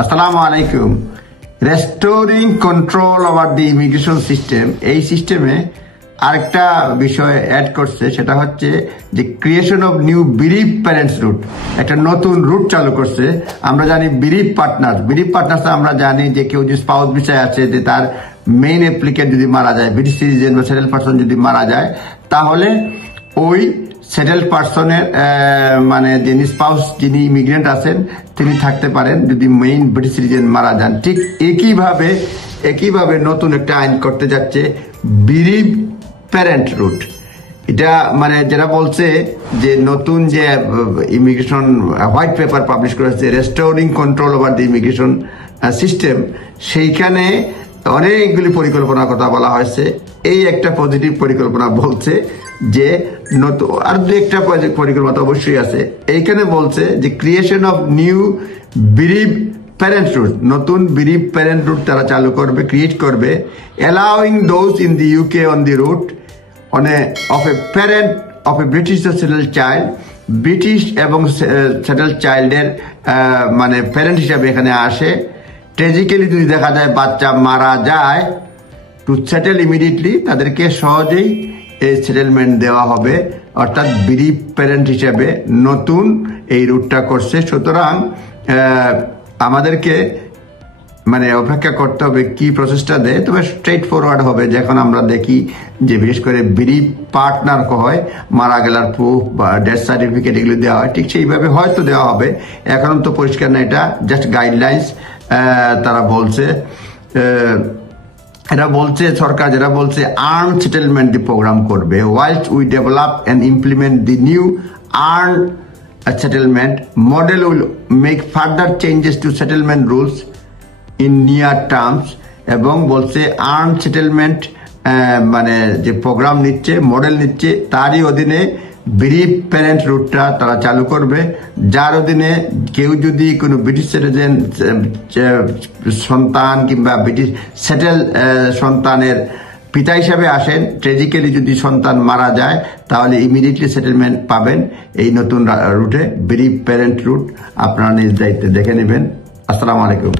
আসসালামু আলাইকুম। Restoring control over the immigration system, এই সিস্টেমে আরেকটা বিষয় অ্যাড করছে, সেটা হচ্ছে যে creation of new bereaved parents route. একটা নতুন রুট চালু করছে। আমরা জানি বিরিভ পার্টনার্স আমরা জানি যে কেউ যে স্পাউস বিষয় আছে, যে তার মেইন অ্যাপ্লিকেন্ট যদি মারা যায়, ব্রিটিশ সিটিজেন বা সেটেল পার্সন যদি মারা যায়, তাহলে ওই সেটেল পার্সনের মানে যিনি স্পাউস, যিনি ইমিগ্রেন্ট আছেন, তিনি থাকতে পারেন যদি মেইন ব্রিটিশ সিটিজেন মারা যান। ঠিক একইভাবে নতুন একটা আইন করতে যাচ্ছে বিরিভ প্যারেন্ট রুট। এটা মানে যেটা বলছে যে নতুন যে ইমিগ্রেশন হোয়াইট পেপার পাবলিশ করেছে restoring control over the immigration system, সেইখানে অনেকগুলি পরিকল্পনার কথা বলা হয়েছে। এই একটা পজিটিভ পরিকল্পনা বলছে যে নতুন, আর দু একটা পরিকল্পনা তো অবশ্যই আছে। এইখানে বলছে যে creation of new bereaved parent route, নতুন বিরিভ প্যারেন্ট রুট তারা চালু করবে, ক্রিয়েট করবে, allowing those in the UK on the route of a parent of a British settled child, British এবং সেটেল চাইল্ডের মানে প্যারেন্ট হিসাবে এখানে আসে। ট্র্যাজিক্যালি যদি দেখা যায় বাচ্চা মারা যায়, টু সেটেল ইমিডিয়েটলি, তাদেরকে সহজেই এই সেটেলমেন্ট দেওয়া হবে, অর্থাৎ বিরিভ প্যারেন্ট হিসাবে নতুন এই রুটটা করছে। সুতরাং আমাদেরকে মানে অপেক্ষা করতে হবে কি প্রসেসটা দেয়, তবে স্ট্রেট ফরওয়ার্ড হবে। যখন আমরা দেখি যে বিশেষ করে বিরিভ পার্টনার হয়, মারা গেলার প্রুফ বা ডেথ সার্টিফিকেট এগুলো দেওয়া হয়, ঠিক সেইভাবে হয়তো দেওয়া হবে। এখন তো পরিষ্কার না, এটা জাস্ট গাইডলাইন্স তারা বলছে। এটা বলছে সরকার, যেটা বলছে আর্ন সেটেলমেন্ট দি প্রোগ্রাম করবে, whilst we develop and implement the new earned settlement model will make further changes to settlement rules in near terms. এবং বলছে আর্ন সেটেলমেন্ট মানে যে প্রোগ্রাম নিচ্ছে, মডেল নিচ্ছে, তারই অধীনে বিরিভ প্যারেন্ট রুটটা তারা চালু করবে, যার অধীনে কেউ যদি কোনো ব্রিটিশ সিটিজেন সন্তান কিংবা ব্রিটিশ সেটেল সন্তানের পিতা হিসাবে আসেন, ট্র্যাজিক্যালি যদি সন্তান মারা যায়, তাহলে ইমিডিয়েটলি সেটেলমেন্ট পাবেন এই নতুন রুটে, বিরিভ প্যারেন্ট রুট। আপনারা নিজ দায়িত্বে দেখে নেবেন। আসসালামু আলাইকুম।